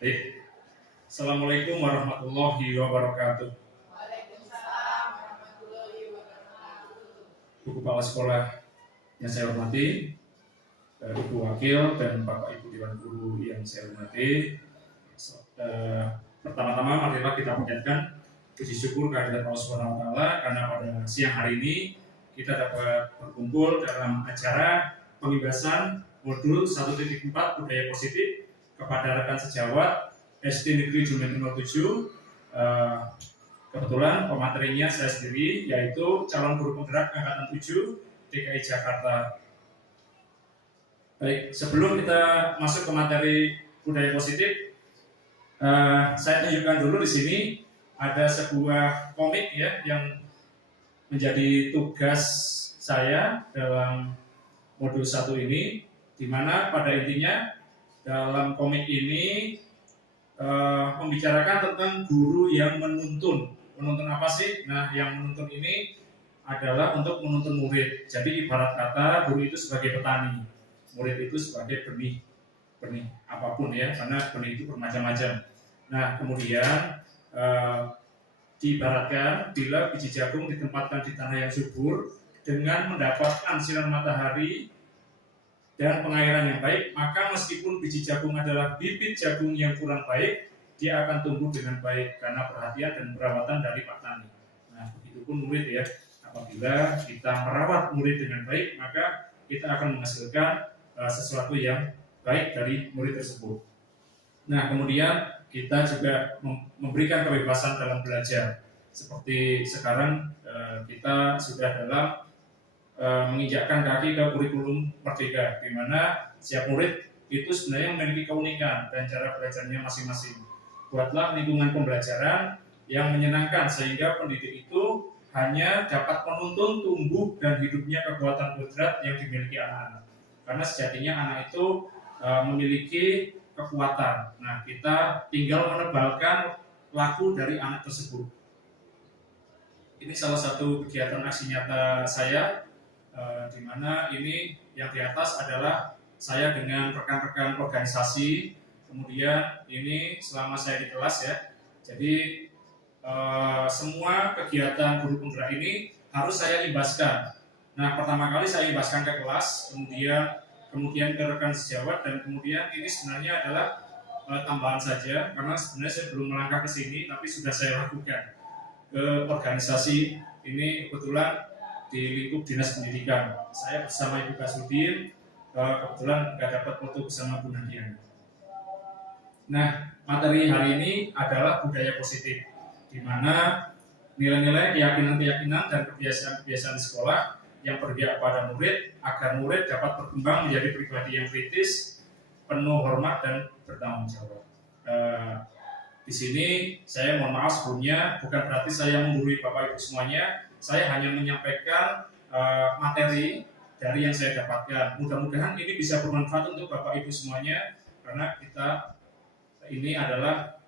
Baik. Assalamualaikum warahmatullahi wabarakatuh. Waalaikumsalam warahmatullahi wabarakatuh. Bu Kepala Sekolah yang saya hormati, Ibu Wakil dan Bapak Ibu Dewan Guru yang saya hormati. Pertama-tama marilah kita panjatkan puji syukur kehadirat Allah Subhanahu wa taala karena pada siang hari ini kita dapat berkumpul dalam acara pembebasan modul 1.4 budaya positif kepada rekan sejawat SD Negeri Jumen 07. Kebetulan pematerinya saya sendiri, yaitu calon guru penggerak angkatan 7 DKI Jakarta. Baik, sebelum kita masuk ke materi budaya positif, saya tunjukkan dulu di sini ada sebuah komik ya yang menjadi tugas saya dalam modul 1 ini, di mana pada intinya dalam komik ini membicarakan tentang guru yang menuntun. Menuntun apa sih? Nah, yang menuntun ini adalah untuk menuntun murid. Jadi ibarat kata guru itu sebagai petani, murid itu sebagai benih apapun ya, karena benih itu bermacam-macam. Nah, kemudian diibaratkan bila biji jagung ditempatkan di tanah yang subur dengan mendapatkan sinar matahari dan pengairan yang baik, maka meskipun biji jagung adalah bibit jagung yang kurang baik, dia akan tumbuh dengan baik karena perhatian dan perawatan dari Pak Tani. Nah, begitupun murid ya, apabila kita merawat murid dengan baik, maka kita akan menghasilkan sesuatu yang baik dari murid tersebut. Nah, kemudian kita juga memberikan kebebasan dalam belajar. Seperti sekarang kita sudah dalam menginjakkan kaki ke kurikulum Merdeka, di mana setiap murid itu sebenarnya memiliki keunikan dan cara belajarnya masing-masing. Buatlah lingkungan pembelajaran yang menyenangkan sehingga pendidik itu hanya dapat menuntun tumbuh dan hidupnya kekuatan kodrat yang dimiliki anak-anak. Karena sejatinya anak itu memiliki kekuatan. Nah, kita tinggal menebalkan laku dari anak tersebut. Ini salah satu kegiatan aksi nyata saya, di mana ini yang di atas adalah saya dengan rekan-rekan organisasi. Kemudian ini selama saya di kelas ya. Jadi semua kegiatan guru penggerak ini harus saya imbaskan. Nah, pertama kali saya imbaskan ke kelas, kemudian ke rekan sejawat, dan kemudian ini sebenarnya adalah tambahan saja karena sebenarnya saya belum melangkah ke sini, tapi sudah saya lakukan ke organisasi ini. Kebetulan di lingkup dinas pendidikan, saya bersama Ibu Kasudin, kebetulan nggak dapat foto bersama Bu Nadia. Nah, materi hari ini adalah budaya positif, di mana nilai-nilai, keyakinan-keyakinan dan kebiasaan-kebiasaan di sekolah yang berpihak pada murid agar murid dapat berkembang menjadi pribadi yang kritis, penuh hormat dan bertanggung jawab. Di sini saya mohon maaf sebelumnya, bukan berarti saya menggurui Bapak Ibu semuanya. Saya hanya menyampaikan materi dari yang saya dapatkan. Mudah-mudahan ini bisa bermanfaat untuk Bapak Ibu semuanya, karena kita ini adalah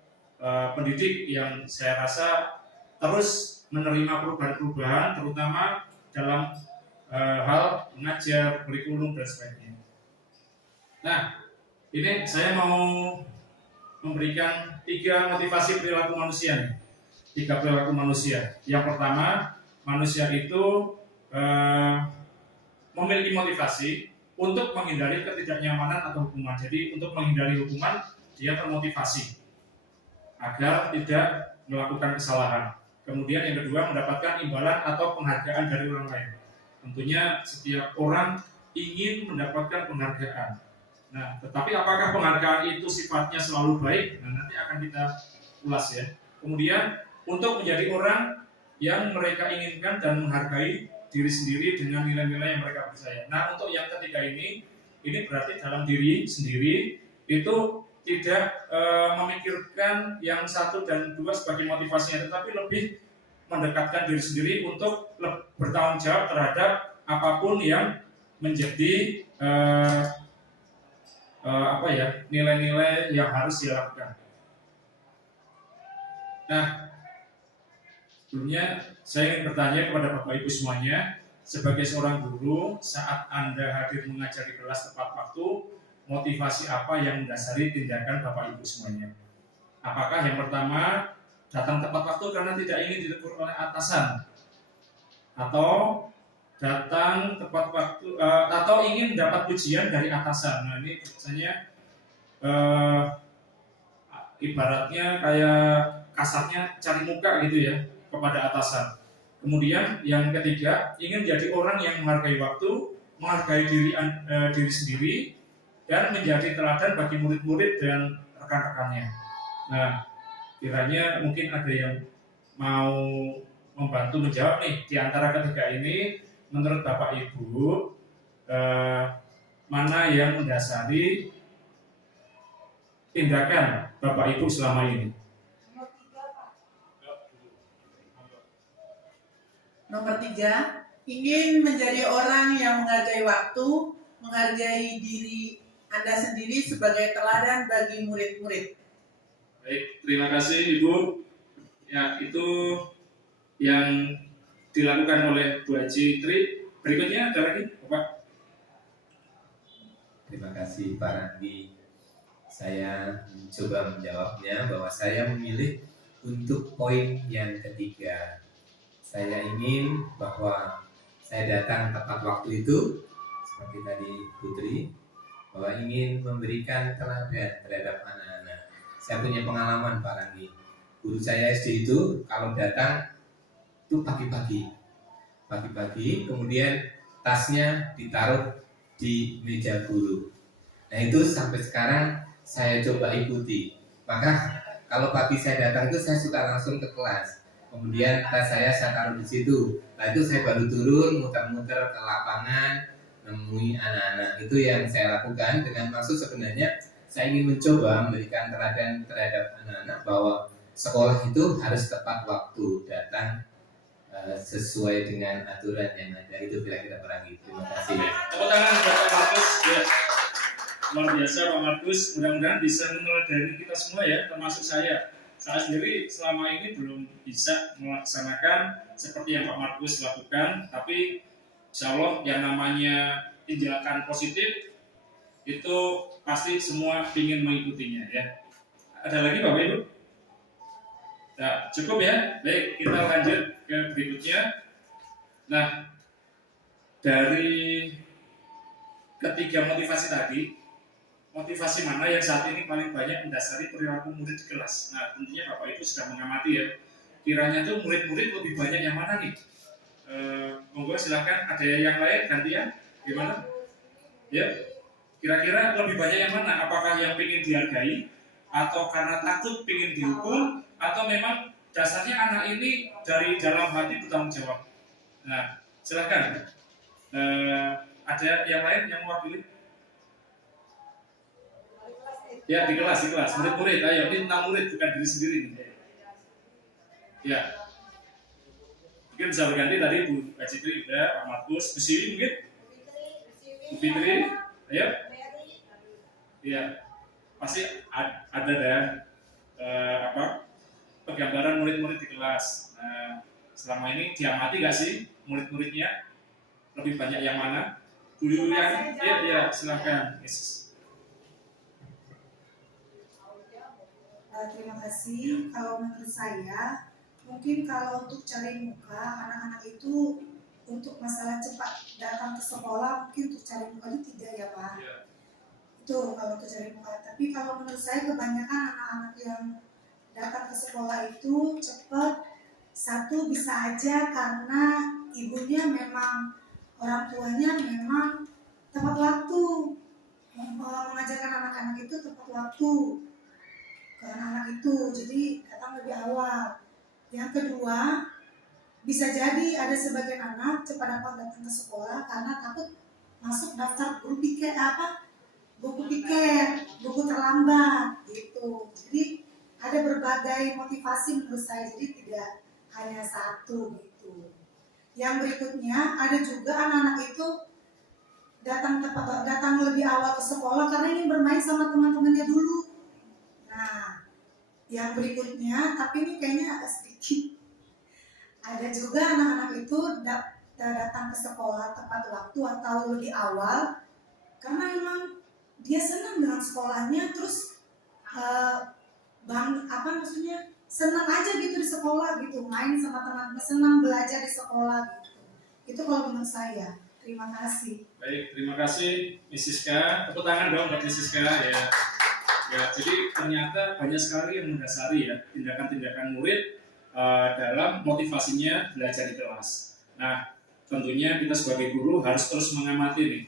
pendidik yang saya rasa terus menerima perubahan-perubahan, terutama dalam hal mengajar, kurikulum dan sebagainya. Nah, ini saya mau memberikan 3 motivasi perilaku manusia nih. 3 perilaku manusia. Yang pertama, manusia itu memiliki motivasi untuk menghindari ketidaknyamanan atau hukuman. Jadi untuk menghindari hukuman, dia termotivasi agar tidak melakukan kesalahan. Kemudian yang kedua, mendapatkan imbalan atau penghargaan dari orang lain. Tentunya setiap orang ingin mendapatkan penghargaan. Nah, tetapi apakah penghargaan itu sifatnya selalu baik? Nah, nanti akan kita ulas ya. Kemudian untuk menjadi orang yang mereka inginkan dan menghargai diri sendiri dengan nilai-nilai yang mereka percaya. Nah, untuk yang ketiga ini berarti dalam diri sendiri itu tidak memikirkan yang 1 dan 2 sebagai motivasinya, tetapi lebih mendekatkan diri sendiri untuk bertanggung jawab terhadap apapun yang menjadi nilai-nilai yang harus dilakukan. Nah, sebelumnya saya ingin bertanya kepada Bapak Ibu semuanya, sebagai seorang guru, saat Anda hadir mengajar di kelas tepat waktu, motivasi apa yang mendasari tindakan Bapak Ibu semuanya? Apakah yang pertama datang tepat waktu karena tidak ingin ditegur oleh atasan, atau datang tepat waktu atau ingin dapat pujian dari atasan. Nah ini biasanya ibaratnya kayak kasarnya cari muka gitu ya kepada atasan. Kemudian yang ketiga, ingin jadi orang yang menghargai waktu, menghargai diri sendiri, dan menjadi teladan bagi murid-murid dan rekan-rekannya. Nah, kiranya mungkin ada yang mau membantu menjawab nih di antara ketiga ini, menurut Bapak Ibu mana yang mendasari tindakan Bapak Ibu selama ini? Nomor 3, ingin menjadi orang yang menghargai waktu, menghargai diri Anda sendiri sebagai teladan bagi murid-murid. Baik, terima kasih Ibu. Ya, itu yang dilakukan oleh Bu Haji Tri. Berikutnya ada lagi, Bapak. Terima kasih Pak Randi. Saya mencoba menjawabnya bahwa saya memilih untuk poin yang ketiga. Saya ingin bahwa saya datang tepat waktu itu, seperti tadi Putri, bahwa ingin memberikan teladan terhadap anak-anak. Saya punya pengalaman Pak Randi. Guru saya SD itu kalau datang itu pagi-pagi, kemudian tasnya ditaruh di meja guru. Nah itu sampai sekarang saya coba ikuti. Maka kalau pagi saya datang itu saya suka langsung ke kelas. Kemudian tas saya taruh di situ. Nah itu saya baru turun muter-muter ke lapangan nemui anak-anak. Itu yang saya lakukan dengan maksud sebenarnya saya ingin mencoba memberikan teladan terhadap anak-anak bahwa sekolah itu harus tepat waktu datang sesuai dengan aturan yang ada. Itu kira-kira perangi. Terima kasih. Tepuk tangan buat Pak Markus. Ya. Luar biasa Pak Markus. Mudah-mudahan bisa meneladani kita semua ya, termasuk saya. Saya sendiri selama ini belum bisa melaksanakan seperti yang Pak Markus lakukan, tapi insya Allah yang namanya tindakan positif itu pasti semua ingin mengikutinya ya. Ada lagi Bapak Ibu? Nah, cukup ya. Baik, kita lanjut ke berikutnya. Nah, dari ketiga motivasi tadi, motivasi mana yang saat ini paling banyak mendasari perilaku murid di kelas? Nah, tentunya Bapak Ibu sudah mengamati ya. Kiranya tuh murid-murid lebih banyak yang mana nih? Monggo silakan, ada yang lain gantian? Gimana? Ya, kira-kira lebih banyak yang mana? Apakah yang ingin dihargai, atau karena takut ingin dihukum, atau memang dasarnya anak ini dari dalam hati bertanggung jawab? Nah, silakan. Ada yang lain yang mewakili? Ya di kelas, murid-murid, ayo ini tentang murid bukan diri sendiri. Ya, mungkin bisa berganti tadi Bu Citri udah, Pak Markus, Bu Siwi mungkin, Bu Fitri, ayo. Ya, pasti ada deh penggambaran murid-murid di kelas. Nah, selama ini diamati gak sih murid-muridnya? Lebih banyak yang mana? Guru yang, ya silakan. Yes. Terima kasih. Kalau menurut saya, mungkin kalau untuk cari muka anak-anak itu untuk masalah cepat datang ke sekolah, mungkin untuk cari muka itu tidak ya Pak. Yeah. Itu kalau untuk cari muka. Tapi kalau menurut saya kebanyakan anak-anak yang datang ke sekolah itu cepat. Satu bisa aja karena ibunya memang, orang tuanya memang tepat waktu mengajarkan anak-anak itu tepat waktu ke anak-anak itu, jadi datang lebih awal. Yang kedua, bisa jadi ada sebagian anak cepat dapat datang ke sekolah karena takut masuk daftar buku piket buku terlambat gitu. Jadi ada berbagai motivasi menurut saya, jadi tidak hanya satu gitu. Yang berikutnya ada juga anak-anak itu datang lebih awal ke sekolah karena ingin bermain sama teman-temannya dulu. Nah, yang berikutnya, tapi ini kayaknya agak sedikit. Ada juga anak-anak itu datang ke sekolah tepat waktu atau lebih awal karena memang dia senang dengan sekolahnya, terus senang aja gitu di sekolah gitu, main sama teman-teman, senang belajar di sekolah gitu. Itu kalau menurut saya. Terima kasih. Baik, terima kasih Mrs. K. Tepuk tangan dong buat Mrs. K ya. Ya, jadi ternyata banyak sekali yang mendasari ya tindakan-tindakan murid dalam motivasinya belajar di kelas. Nah, tentunya kita sebagai guru harus terus mengamati nih.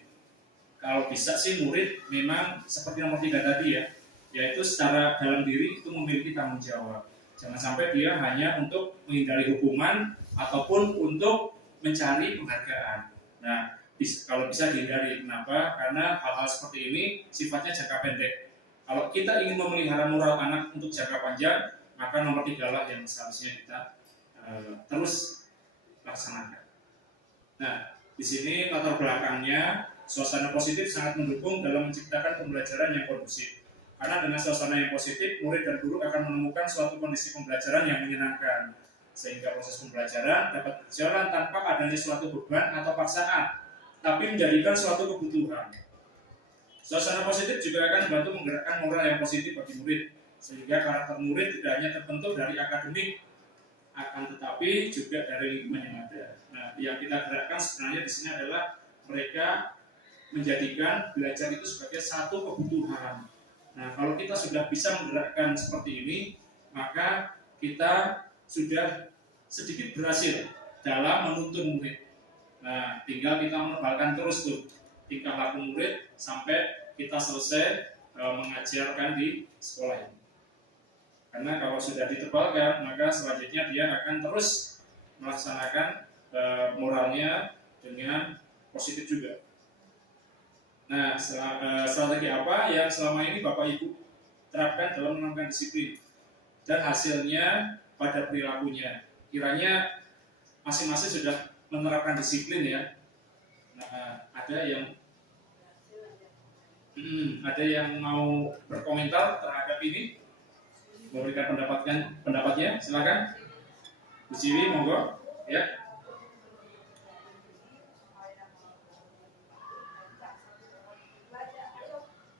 Kalau bisa sih murid memang seperti nomor 3 tadi ya, yaitu secara dalam diri itu memiliki tanggung jawab. Jangan sampai dia hanya untuk menghindari hukuman ataupun untuk mencari penghargaan. Nah, kalau bisa dihindari. Kenapa? Karena hal-hal seperti ini sifatnya jangka pendek. Kalau kita ingin memelihara moral anak untuk jangka panjang, maka nomor 3 lah yang seharusnya kita terus laksanakan. Nah, di sini latar belakangnya suasana positif sangat mendukung dalam menciptakan pembelajaran yang kondusif. Karena dengan suasana yang positif, murid dan guru akan menemukan suatu kondisi pembelajaran yang menyenangkan, sehingga proses pembelajaran dapat berjalan tanpa adanya suatu beban atau paksaan, tapi menjadikan suatu kebutuhan. Suasana positif juga akan membantu menggerakkan moral yang positif bagi murid, sehingga karakter murid tidak hanya terbentuk dari akademik, akan tetapi juga dari lingkungan yang ada. Nah, yang kita gerakkan sebenarnya di sini adalah mereka menjadikan belajar itu sebagai satu kebutuhan. Nah, kalau kita sudah bisa menggerakkan seperti ini, maka kita sudah sedikit berhasil dalam menuntun murid. Nah, tinggal kita menebalkan terus tuh tingkah laku murid sampai kita selesai mengajarkan di sekolah ini. Karena kalau sudah ditebalkan, maka selanjutnya dia akan terus melaksanakan moralnya dengan positif juga. Nah, strategi apa yang selama ini Bapak Ibu terapkan dalam menanamkan disiplin dan hasilnya pada perilakunya? Kiranya masing-masing sudah menerapkan disiplin ya. Nah, ada yang mau berkomentar terhadap ini, memberikan pendapatnya, silakan. Bu Ciwi, monggo ya.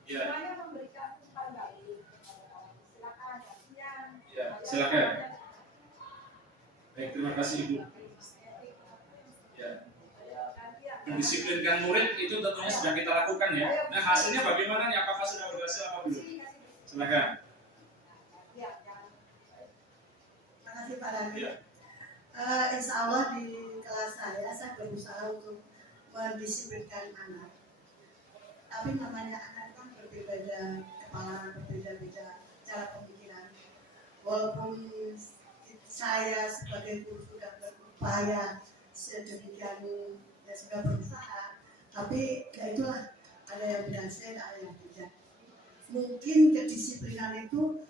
Ya. Ya, silakan. Baik, terima kasih Ibu. Ya. Mendisiplinkan murid itu tentunya sudah kita lakukan ya. Nah, hasilnya bagaimana nih? Apakah sudah berhasil atau belum? Silakan. Terima kasih Pak Rani. Ya. Insya Allah di kelas saya berusaha untuk mendisiplinkan anak. Tapi namanya anak kan berbeda-beda kepala, berbeda-beda cara pemikiran. Walaupun saya sebagai guru sudah berupaya sedemikian ya sudah berusaha, tapi ya itulah, ada yang berhasil, ada yang tidak. Mungkin kedisiplinan itu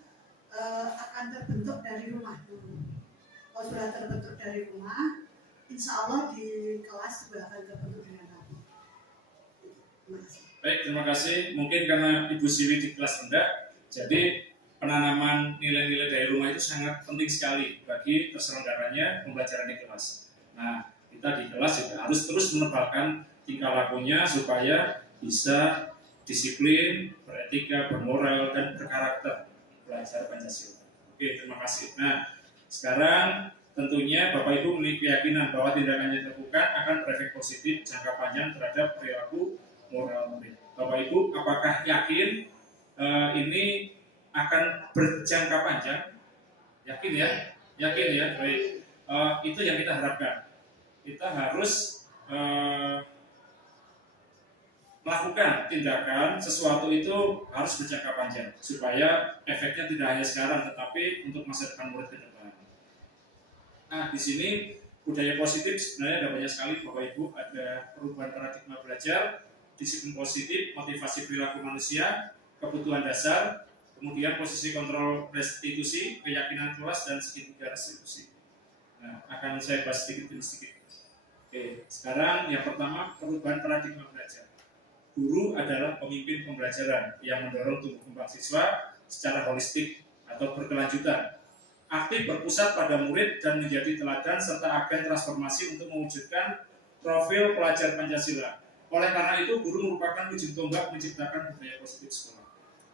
akan terbentuk dari rumah dulu. Kalau sudah terbentuk dari rumah, insya Allah di kelas juga akan terbentuk dengan rapi. Terima kasih. Baik, terima kasih. Mungkin karena Ibu Siwi di kelas rendah, jadi penanaman nilai-nilai dari rumah itu sangat penting sekali bagi terselenggaranya pembelajaran di kelas. Nah, kita di kelas juga harus terus menebalkan tingkah lakunya supaya bisa disiplin, beretika, bermoral, dan berkarakter belajar Pancasila. Oke, terima kasih. Nah, sekarang tentunya Bapak Ibu memiliki keyakinan bahwa tindakan yang dilakukan akan berefek positif jangka panjang terhadap perilaku moral murid. Bapak Ibu, apakah yakin ini akan berjangka panjang? Yakin ya? Yakin ya? Baik. Itu yang kita harapkan. Kita harus melakukan tindakan sesuatu itu harus berjangka panjang supaya efeknya tidak hanya sekarang tetapi untuk masa depan murid ke depan. Nah, di sini budaya positif sebenarnya ada banyak sekali Bapak Ibu, ada perubahan paradigma belajar, disiplin positif, motivasi perilaku manusia, kebutuhan dasar, kemudian posisi kontrol restitusi, keyakinan kelas, dan segitiga restitusi. Nah, akan saya bahas sedikit demi sedikit. Oke, sekarang yang pertama perubahan paradigma belajar. Guru adalah pemimpin pembelajaran yang mendorong tumbuh kembang siswa secara holistik atau berkelanjutan, aktif berpusat pada murid dan menjadi teladan serta agen transformasi untuk mewujudkan profil pelajar Pancasila. Oleh karena itu, guru merupakan ujung tombak menciptakan budaya positif sekolah.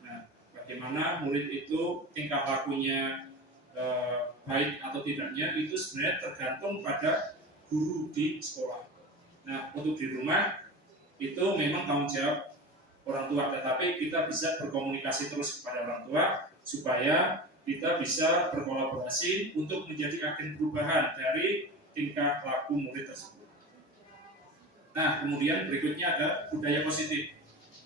Nah, bagaimana murid itu tingkah lakunya baik atau tidaknya itu sebenarnya tergantung pada guru di sekolah. Nah, untuk di rumah itu memang tanggung jawab orang tua, tetapi kita bisa berkomunikasi terus kepada orang tua supaya kita bisa berkolaborasi untuk menjadi agen perubahan dari tingkah laku murid tersebut. Nah, kemudian berikutnya ada budaya positif,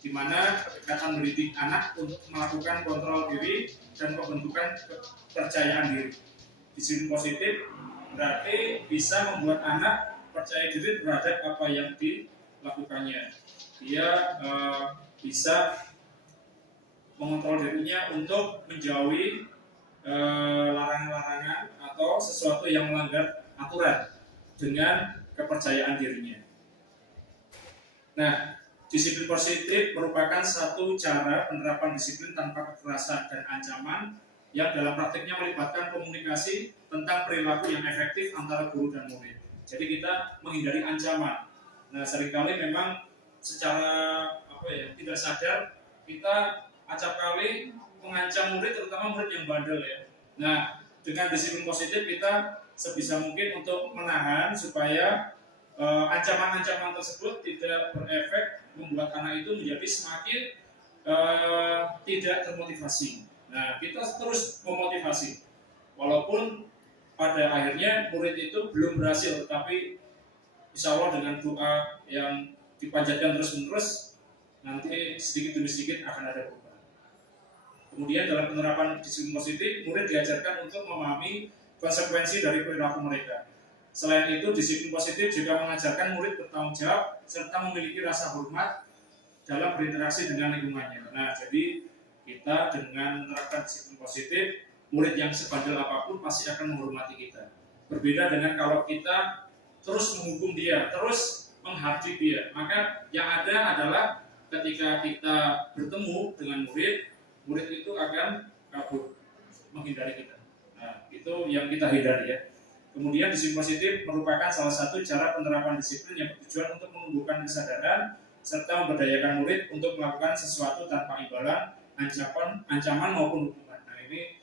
di mana pendekatan mendidik anak untuk melakukan kontrol diri dan pembentukan kepercayaan diri. Disiplin positif berarti bisa membuat anak percaya diri terhadap apa yang dilakukannya. Dia bisa mengontrol dirinya untuk menjauhi larangan-larangan atau sesuatu yang melanggar aturan dengan kepercayaan dirinya. Nah, disiplin positif merupakan satu cara penerapan disiplin tanpa kekerasan dan ancaman yang dalam praktiknya melibatkan komunikasi tentang perilaku yang efektif antara guru dan murid. Jadi kita menghindari ancaman. Nah, seringkali memang secara tidak sadar kita acap kali mengancam murid, terutama murid yang bandel ya. Nah, dengan disiplin positif kita sebisa mungkin untuk menahan supaya ancaman-ancaman tersebut tidak berefek membuat anak itu menjadi semakin tidak termotivasi. Nah, kita terus memotivasi, walaupun pada akhirnya murid itu belum berhasil, tapi insya Allah dengan doa yang dipanjatkan terus-menerus, nanti sedikit demi sedikit akan ada perubahan. Kemudian dalam penerapan disiplin positif, murid diajarkan untuk memahami konsekuensi dari perilaku mereka. Selain itu, disiplin positif juga mengajarkan murid bertanggung jawab serta memiliki rasa hormat dalam berinteraksi dengan lingkungannya. Nah, jadi kita dengan menerapkan disiplin positif, murid yang sebandel apapun pasti akan menghormati kita. Berbeda dengan kalau kita terus menghukum dia, terus menghardik dia, maka yang ada adalah ketika kita bertemu dengan murid itu akan kabur, menghindari kita. Nah, itu yang kita hindari ya. Kemudian disiplin positif merupakan salah satu cara penerapan disiplin yang bertujuan untuk menumbuhkan kesadaran serta memberdayakan murid untuk melakukan sesuatu tanpa imbalan, ancaman maupun hukuman. Nah, ini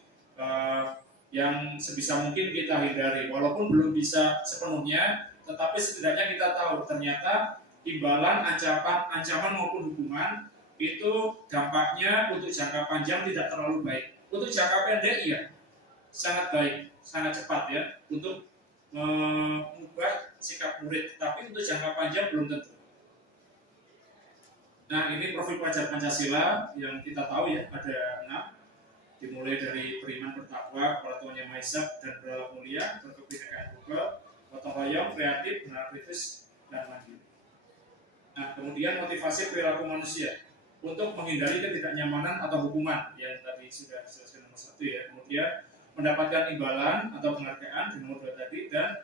yang sebisa mungkin kita hindari. Walaupun belum bisa sepenuhnya, tetapi setidaknya kita tahu ternyata imbalan, ancaman maupun hukuman itu dampaknya untuk jangka panjang tidak terlalu baik. Untuk jangka pendek iya, sangat baik, sangat cepat ya untuk mengubah sikap murid, tapi untuk jangka panjang belum tentu. Nah, ini profil pelajar Pancasila yang kita tahu ya, ada 6, dimulai dari beriman, bertakwa kepada Tuhan Yang Maha Esa dan berlaku mulia, berkebinekaan tunggal, gotong royong, kreatif, benar kritis, dan mandiri. Nah, kemudian motivasi perilaku manusia untuk menghindari ketidaknyamanan atau hukuman yang tadi sudah dijelaskan nomor 1 ya. Kemudian mendapatkan imbalan atau penghargaan di nomor 2 tadi, dan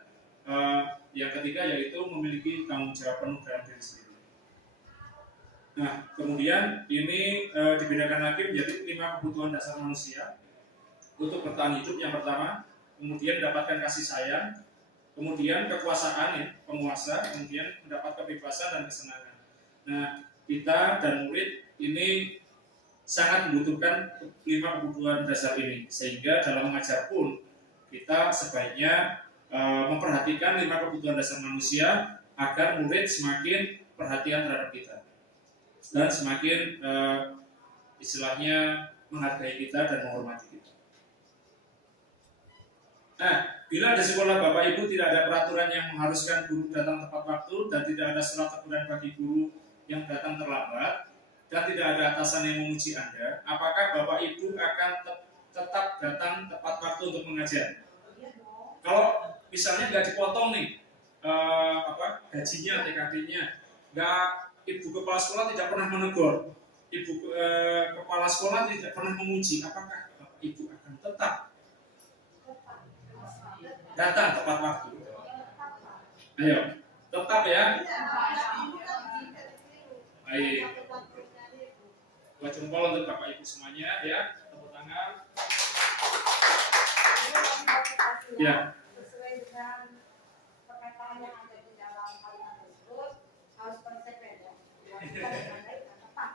yang ketiga yaitu memiliki tanggung jawab penuh dalam diri sendiri. Nah, kemudian ini dibedakan lagi menjadi 5 kebutuhan dasar manusia untuk bertahan hidup. Yang pertama, kemudian mendapatkan kasih sayang, kemudian kekuasaan ya, penguasa, kemudian mendapat kebebasan dan kesenangan. Nah, kita dan murid ini sangat membutuhkan 5 kebutuhan dasar ini, sehingga dalam mengajar pun kita sebaiknya memperhatikan 5 kebutuhan dasar manusia agar murid semakin perhatian terhadap kita dan semakin istilahnya menghargai kita dan menghormati kita. Nah, bila di sekolah Bapak Ibu tidak ada peraturan yang mengharuskan guru datang tepat waktu dan tidak ada surat teguran bagi guru yang datang terlambat dan tidak ada atasan yang memuji Anda, apakah Bapak Ibu akan tetap datang tepat waktu untuk mengajar? Kalau misalnya nggak dipotong nih gajinya, TKD-nya, ibu kepala sekolah tidak pernah menegur, ibu kepala sekolah tidak pernah memuji, apakah Bapak Ibu akan tetap datang tepat waktu? Ayo, tetap ya. Baik. Dua jempol untuk Bapak Ibu semuanya ya, tepuk tangan. Ya. Sesuai dengan perkataan yang ada di dalam kalimat tersebut, harus konsekuensi. Tepat.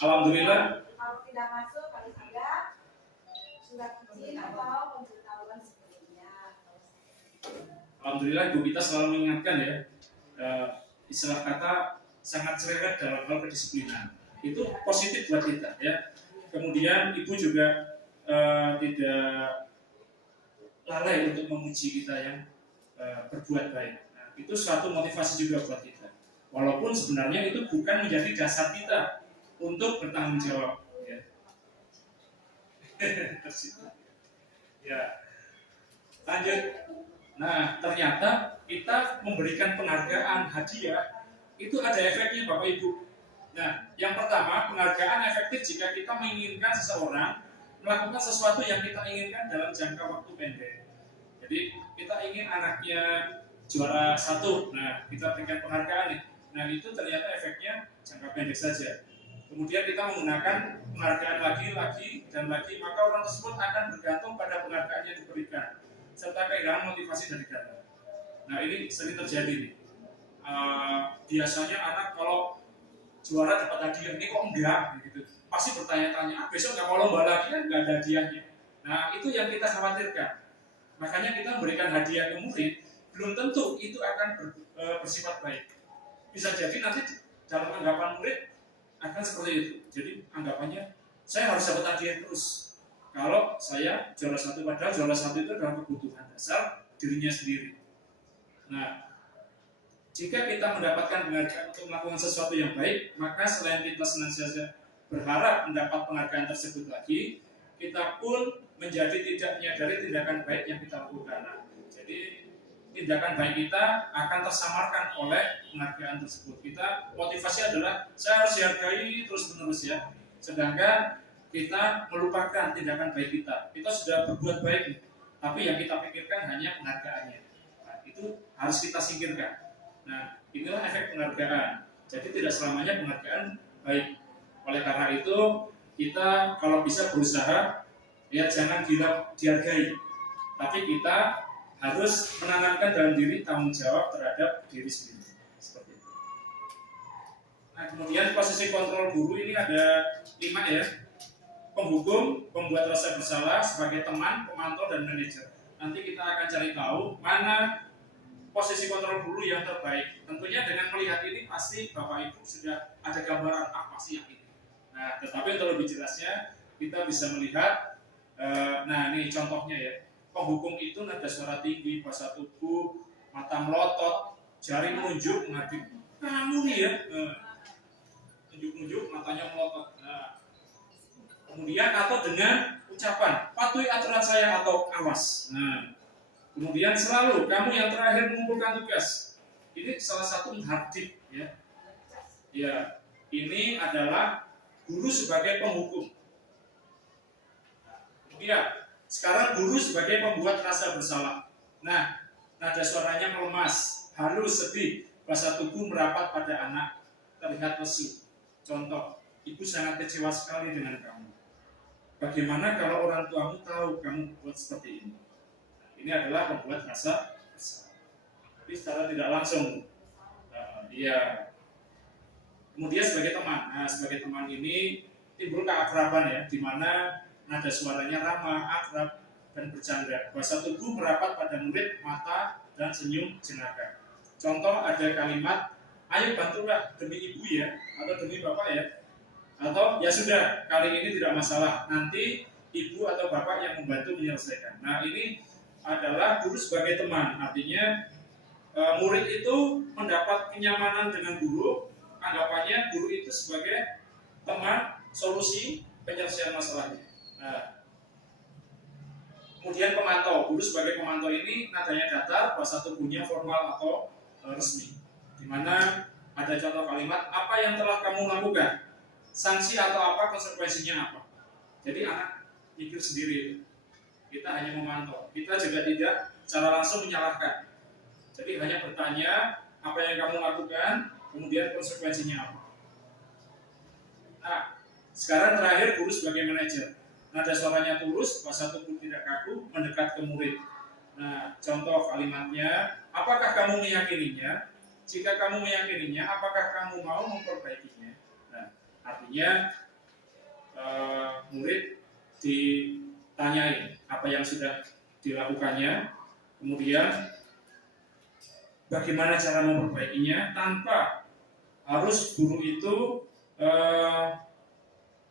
Alhamdulillah. Kalau tidak masuk harus ada surat izin atau pemberitahuan sebelumnya. Alhamdulillah Ibu kita selalu mengingatkan ya, istilah kata sangat cerewet dalam hal kedisiplinan. Itu positif buat kita ya. Kemudian Ibu juga tidak lalai untuk memuji kita yang berbuat baik. Nah, itu suatu motivasi juga buat kita. Walaupun sebenarnya itu bukan menjadi dasar kita untuk bertanggung jawab. Ya. Ya. Lanjut. Nah, ternyata kita memberikan penghargaan hadiah itu ada efeknya Bapak Ibu. Nah, yang pertama, penghargaan efektif jika kita menginginkan seseorang melakukan sesuatu yang kita inginkan dalam jangka waktu pendek. Jadi kita ingin anaknya juara 1, nah kita berikan penghargaan nih. Nah itu ternyata efeknya jangka pendek saja. Kemudian kita menggunakan penghargaan lagi, maka orang tersebut akan bergantung pada penghargaan yang diberikan, serta kehilangan motivasi dari data. Nah ini sering terjadi nih. Biasanya anak kalau juara dapat hadiah, ini kok enggak gitu. Pasti bertanya-tanya, besok nggak mau lomba lagi kan nggak ada hadiahnya. Nah itu yang kita khawatirkan. Makanya kita memberikan hadiah ke murid, belum tentu itu akan bersifat baik. Bisa jadi nanti dalam anggapan murid akan seperti itu. Jadi anggapannya saya harus dapat hadiah terus. Kalau saya juara 1, padahal juara 1 itu adalah kebutuhan dasar dirinya sendiri. Nah, jika kita mendapatkan penghargaan untuk melakukan sesuatu yang baik, maka selain kita senantiasa berharap mendapat penghargaan tersebut lagi, kita pun menjadi tidak menyadari tindakan baik yang kita lakukan. Nah, jadi tindakan baik kita akan tersamarkan oleh penghargaan tersebut. Kita motivasi adalah saya harus dihargai terus-menerus ya. Sedangkan kita melupakan tindakan baik kita. Kita sudah berbuat baik, tapi yang kita pikirkan hanya penghargaannya. Nah, itu harus kita singkirkan. Nah, inilah efek penghargaan. Jadi tidak selamanya penghargaan baik. Oleh karena itu, kita kalau bisa berusaha, ya jangan dihargai. Tapi kita harus menanamkan dalam diri tanggung jawab terhadap diri sendiri. Seperti itu. Nah, kemudian posisi kontrol guru ini ada 5 ya. Penghukum, pembuat rasa bersalah sebagai teman, pemantau, dan manajer. Nanti kita akan cari tahu mana posisi kontrol guru yang terbaik. Tentunya dengan melihat ini pasti Bapak Ibu sudah ada gambaran pasti yang ini. Nah, tetapi untuk lebih jelasnya kita bisa melihat, nah ini contohnya ya. Penghukum itu nada suara tinggi, bahasa tubuh, mata melotot, jari menunjuk, menghadap. Kamu nih ya, tunjuk-tunjuk, matanya melotot. Nah, kemudian atau dengan ucapan patuhi aturan saya atau awas. Nah, kemudian selalu kamu yang terakhir mengumpulkan tugas. Ini salah satu menghadap ya. Ya, ini adalah guru sebagai penghukum. Kemudian sekarang guru sebagai pembuat rasa bersalah. Nah, nada suaranya melemas, halus, sedih, bahasa tubuh merapat pada anak, terlihat lesu. Contoh, ibu sangat kecewa sekali dengan kamu. Bagaimana kalau orang tuamu tahu kamu buat seperti ini? Ini adalah pembuat rasa bersalah. Tapi secara tidak langsung, dia. Kemudian sebagai teman, nah sebagai teman ini timbul keakraban ya, di mana nada suaranya ramah, akrab, dan bercanda. Bahasa tubuh merapat pada murid, mata, dan senyum jenaka. Contoh ada kalimat, ayo bantulah demi ibu ya, atau demi bapak ya. Atau ya sudah, kali ini tidak masalah, nanti ibu atau bapak yang membantu menyelesaikan. Nah ini adalah guru sebagai teman, artinya murid itu mendapat kenyamanan dengan guru, anggapannya guru itu sebagai teman solusi penyelesaian masalahnya. Nah, kemudian pemantau, guru sebagai pemantau ini nadanya datar, bahasa tubuhnya formal atau resmi. Di mana ada contoh kalimat, apa yang telah kamu lakukan? Sanksi atau apa, konsekuensinya apa? Jadi anak mikir sendiri. Kita hanya memantau. Kita juga tidak secara langsung menyalahkan. Jadi hanya bertanya, apa yang kamu lakukan, kemudian konsekuensinya apa. Nah, sekarang terakhir guru sebagai manajer. Nada suaranya tulus, bahasa tubuh tidak kaku, mendekat ke murid. Nah, contoh kalimatnya, apakah kamu meyakininya? Jika kamu meyakininya, apakah kamu mau memperbaikinya? Nah, artinya murid ditanyai apa yang sudah dilakukannya, kemudian bagaimana cara memperbaikinya tanpa harus guru itu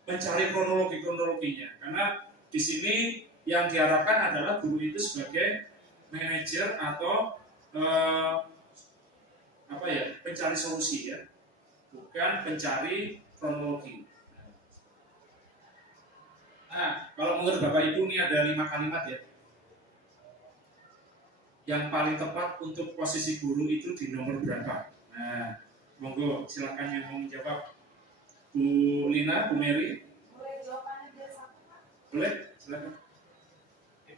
mencari kronologinya, karena di sini yang diharapkan adalah guru itu sebagai manajer atau pencari solusi ya, bukan pencari kronologi. Nah, kalau menurut Bapak Ibu ini ada 5 kalimat ya, yang paling tepat untuk posisi guru itu di nomor berapa? Nah, monggo silakan yang mau menjawab. Bu Lina, Bu Mary. Boleh jawabannya biar satu, Pak? Boleh, silakan.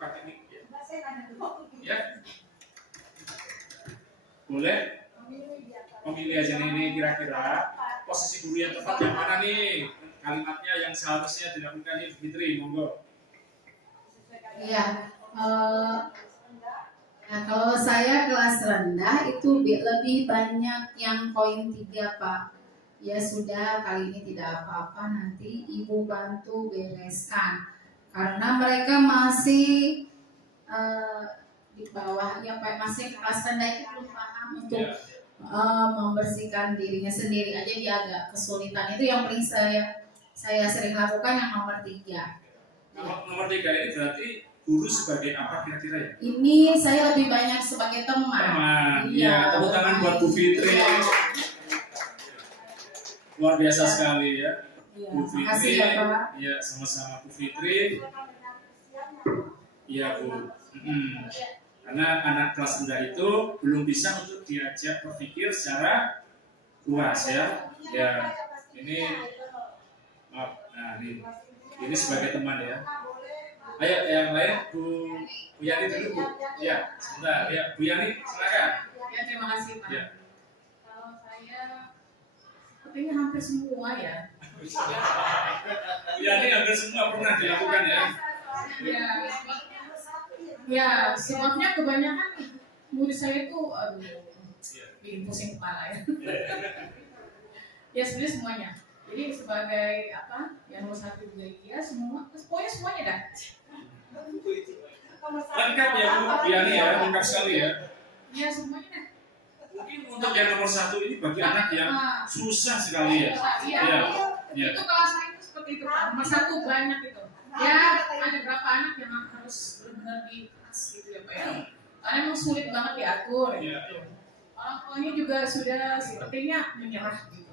Pakai mic ya. Enggak, saya nanya dulu. Ya. Boleh. Memilih aja nih, ini kira-kira posisi guru yang tepat yang mana nih? Kalimatnya yang seharusnya dilakukan nih, Fitri, monggo. Iya. Nah, kalau saya kelas rendah itu lebih banyak yang poin 3, Pak. Ya sudah, kali ini tidak apa-apa, nanti Ibu bantu bereskan. Karena mereka masih di bawah, ya Pak, masih kelas rendah itu belum paham untuk membersihkan dirinya sendiri aja, dia agak kesulitan. Itu yang paling saya sering lakukan yang nomor 3. Nomor 3 ini berarti guru sebagai apa kira-kira ya? Ini saya lebih banyak sebagai teman. Iya. Tepuk tangan buat Bu Fitri. Iya. Luar biasa sekali ya. Iya, Bu Fitri. makasih ya Pak. Iya, sama-sama Bu Fitri. Iya Bu. Karena anak kelas rendah itu belum bisa untuk diajak berpikir secara luas ya. Ya, ini maaf. Nah, ini sebagai teman ya. Ayo yang lain Bu Yani dulu Bu. Ya, sebentar ya Bu Yani silakan. Ya terima kasih Pak. Ya. Kalau saya sepertinya hampir semua ya. Bu Yani hampir semua pernah dilakukan ya. Ya, sebabnya kebanyakan murid saya itu bikin pusing kepala ya. Ya sebenarnya semuanya. Jadi sebagai apa? Yang nomor 1 juga iya semua. Pokoknya semuanya dah. Lengkap ya Bu Yani ya, lengkap sekali ya. Iya semuanya dah. Mungkin untuk yang nomor 1 ini bagi anak yang susah sekali ya. Iya. Ya. Itu kelas saya itu seperti itu Pak. Nomor 1 banyak itu. Ya ada berapa anak yang harus benar-benar di kelas gitu ya Pak ya. Karena emang sulit banget diatur gitu. Orang tuanya juga sudah sepertinya menyerah gitu.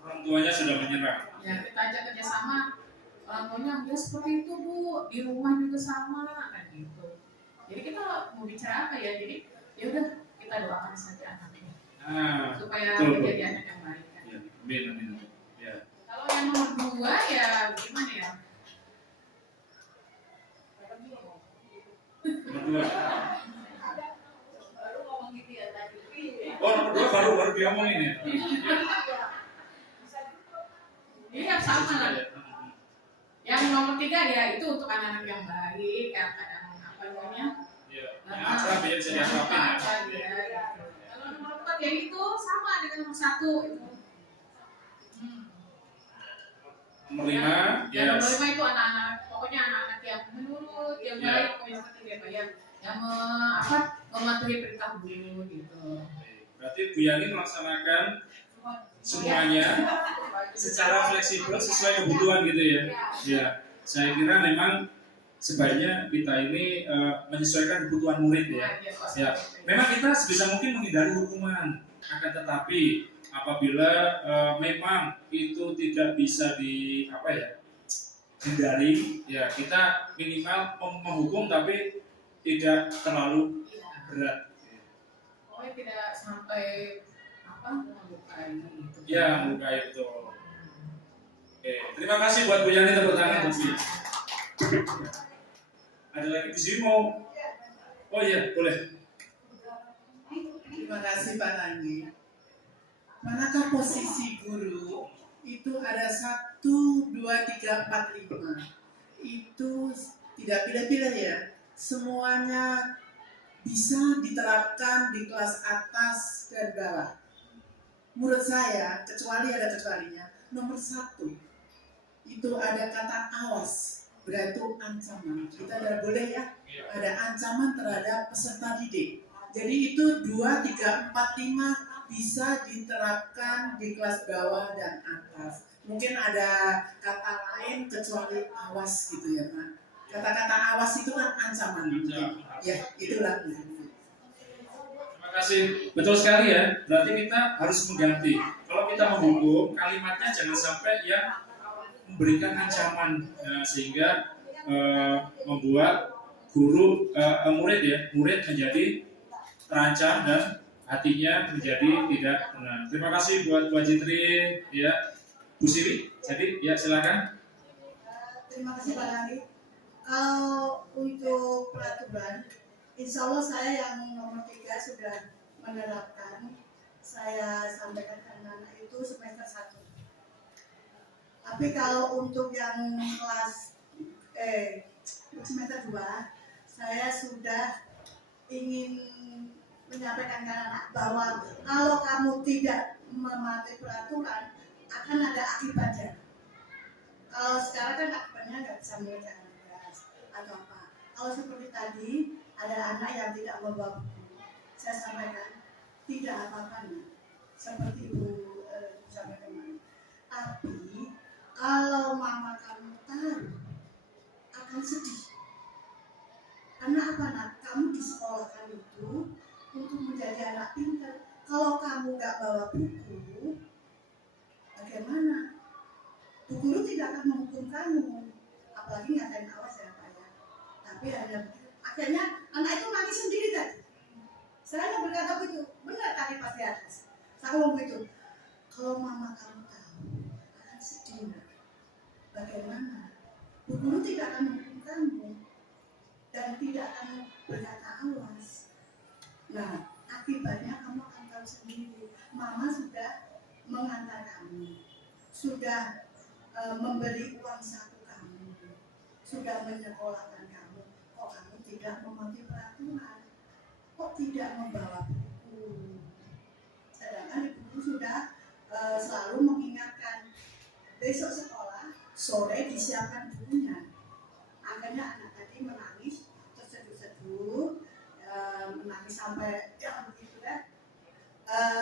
Orang tuanya sudah menyerah. Ya kita ajak kerjasama, orang tuanya ya seperti itu Bu, di rumah juga sama kan gitu. Jadi kita mau bicara apa ya? Jadi ya udah kita doakan saja anaknya supaya menjadi anak yang baik kan. Ya, amin. Ya. Kalau yang nomor 2 ya gimana ya? Nomor 2. Baru ngomong gitu ya tadi. Oh, nomor 2 baru diomongin ya. Iya sama lah. Yang nomor 3 ya itu untuk anak-anak yang baik, yang kadang apa namanya? Iya. Yang akrab ya, bisa diakrabin ya. Kalau nomor 4 ya itu sama dengan nomor 1 itu. Nomor 5, Ya nomor 5 itu anak-anak, pokoknya anak-anak yang menurut, yang baik, pokoknya seperti itu ya, yang mematuhi perintah guru gitu. Berarti Bu Yani melaksanakan semuanya secara fleksibel sesuai kebutuhan gitu ya. Ya, saya kira memang sebaiknya kita ini menyesuaikan kebutuhan murid ya. Ya, memang kita sebisa mungkin menghindari hukuman, akan tetapi apabila memang itu tidak bisa hindari, ya kita minimal menghukum tapi tidak terlalu berat. Pokoknya tidak sampai melukai gitu. Ya, melukai itu. Oke, terima kasih buat Bu Yani, tepuk tangan buat dia. Ada lagi di sini mau? Oh iya, boleh. Terima kasih Pak Tanggi. Manakah posisi guru? Itu ada 1, 2, 3, 4, 5. Itu tidak pilih-pilih ya. Semuanya bisa diterapkan di kelas atas dan bawah. Menurut saya, kecuali ada kecualinya, nomor 1 itu ada kata awas, berarti ancaman. Kita tidak boleh ya, ada ancaman terhadap peserta didik. Jadi itu 2, 3, 4, 5 bisa diterapkan di kelas bawah dan atas. Mungkin ada kata lain kecuali awas gitu ya Pak. Kata-kata awas itu kan ancaman. Ya, itulah. Terima kasih. Betul sekali ya. Berarti kita harus mengganti. Kalau kita menghukum, kalimatnya jangan sampai yang memberikan ancaman sehingga membuat murid menjadi terancam dan hatinya menjadi tidak tenang. Terima kasih buat Bu Jitri, ya, Bu Siri. Jadi ya silakan. Terima kasih Pak Nandi. Kalau untuk peraturan, insya Allah saya yang nomor 3 sudah menerapkan. Saya sampaikan ke anak-anak itu semester 1. Tapi kalau untuk yang kelas semester 2, saya sudah ingin menyampaikan ke anak bahwa kalau kamu tidak mematuhi peraturan akan ada akibatnya. Kalau sekarang kan akibatnya nggak bisa mengerjakan tugas atau apa. Kalau seperti tadi ada anak yang tidak membawa buku, saya sampaikan tidak apa-apa seperti Ibu sampaikan. Tapi kalau mama kamu tahu akan sedih. Karena apa nak? Kamu disekolahkan itu untuk menjadi anak pintar. Kalau kamu nggak bawa buku, bagaimana? Bu guru tidak akan menghukum kamu, apalagi ngatain awas ya Pak ya. Tapi akhirnya anak itu nangis sendiri tadi. Saya berkata begitu, benar tadi pas di atas. Saya ngomong begitu. Kalau mama kamu tahu akan sedih nak. Bagaimana? Bu guru tidak akan menghukum kamu dan tidak akan berkata awas. Nah, akibatnya kamu akan tahu sendiri. Mama sudah mengantar kamu, sudah memberi uang saku kamu, sudah menyekolahkan kamu. Kok kamu tidak mematuhi peraturan? Kok tidak membawa buku? Sedangkan ibu guru sudah selalu mengingatkan, besok sekolah sore disiapkan bukunya. Akhirnya anak tadi menangis, terseduh-seduh, menangis sampai yang begitu kan.